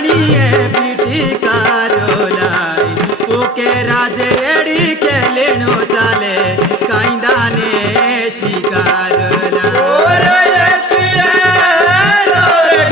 राणीए पीठी कारोलाई ओके राजे एड़ी के लेनो चाले काइंदा ने शिकारोला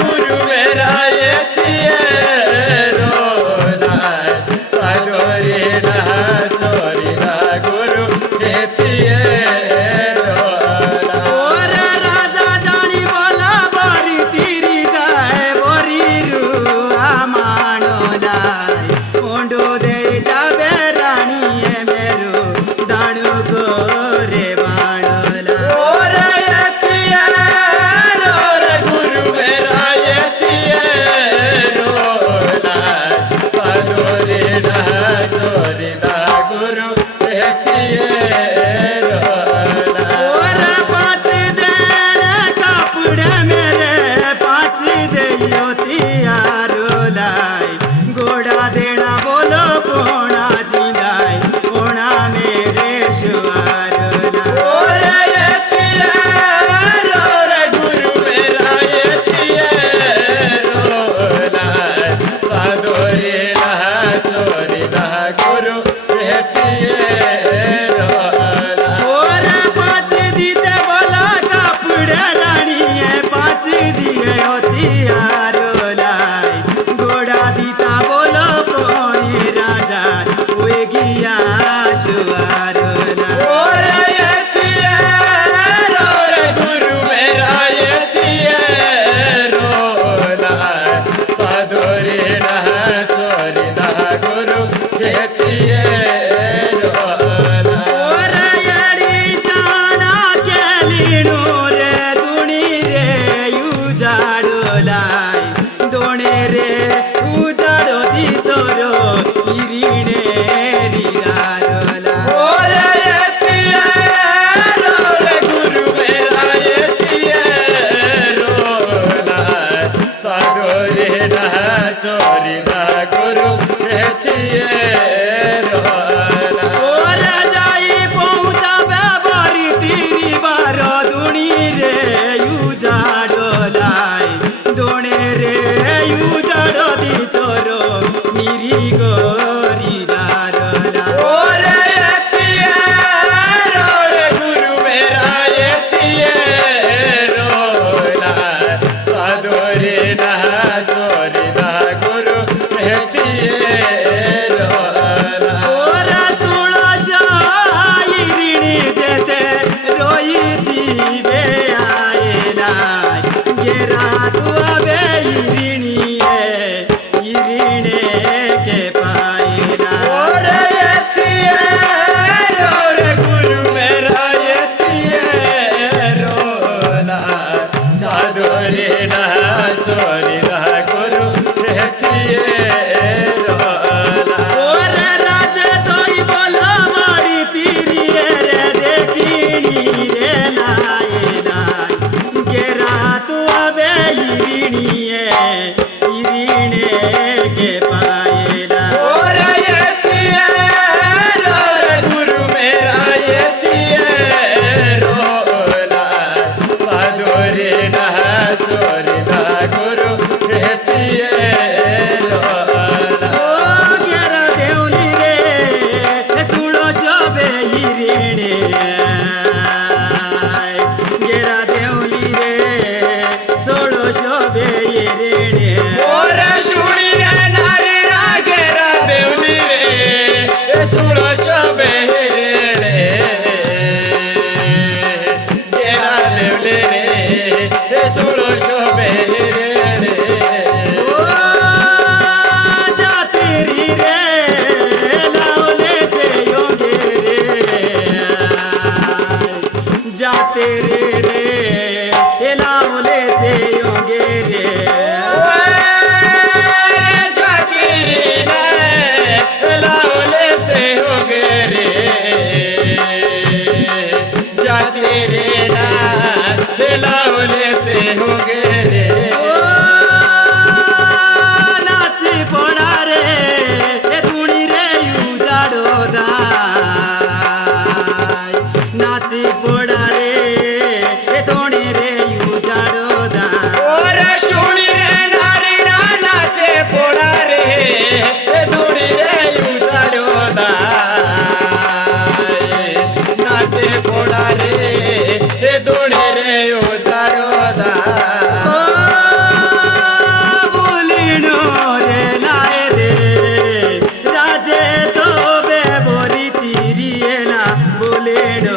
गुरु मेरा ये सादोरी ना चोरी ना गुरु गोड़ा देना बोलो पोना जिंदाई ओना मेरे शुआरोला गुरु मेरा ये सादोरी ना चोरी ना गुरु पाँच दीते बोला कपड़े रानी है पाँच दिए होती गोड़ा दीता बोलो पोनी राजा वे गिया शुआरोला गुरु मेरा ये सादोरी ना चोरी ना गुरु चोरी ना गुरु जाई पहुँचा बारी तीरी बारो दुनी रे उजाड़ो लाई दोने रे उजाड़ो दी चोरो मिरी गोरी डारोला गुरु मेरा ये सादोरी ना चोरी ना गुरु सादोरी ना चोरी ना गुरु राजे तोई बोलो मारी तीरी रे देखिनी रे लाए लाई गेरा तू अबे इरीने के पाएला गुरु मेरा ये सादोरी ना चोरी ना गुरु गेरा देवली रे सुनो शोभे हिरीने गेरा देवली रे सोड़ो शोभे हिरीने सुनी रे नारी ना गेरा देवली रे सुनो शोभे गेरा देवली रे सुनो शोभे जातेरी रे लाओले से योगे रे जाते रे लाओले से योगे रे लाओले से होगे रे जाते रे ना लाओले से होगे रे नाची पड़ा रे तुणी रे उजाड़ो दाई नाची पड़ा रे तुणी रे उजाड़ो दाई सुनी रे नारी ना नाचे वेड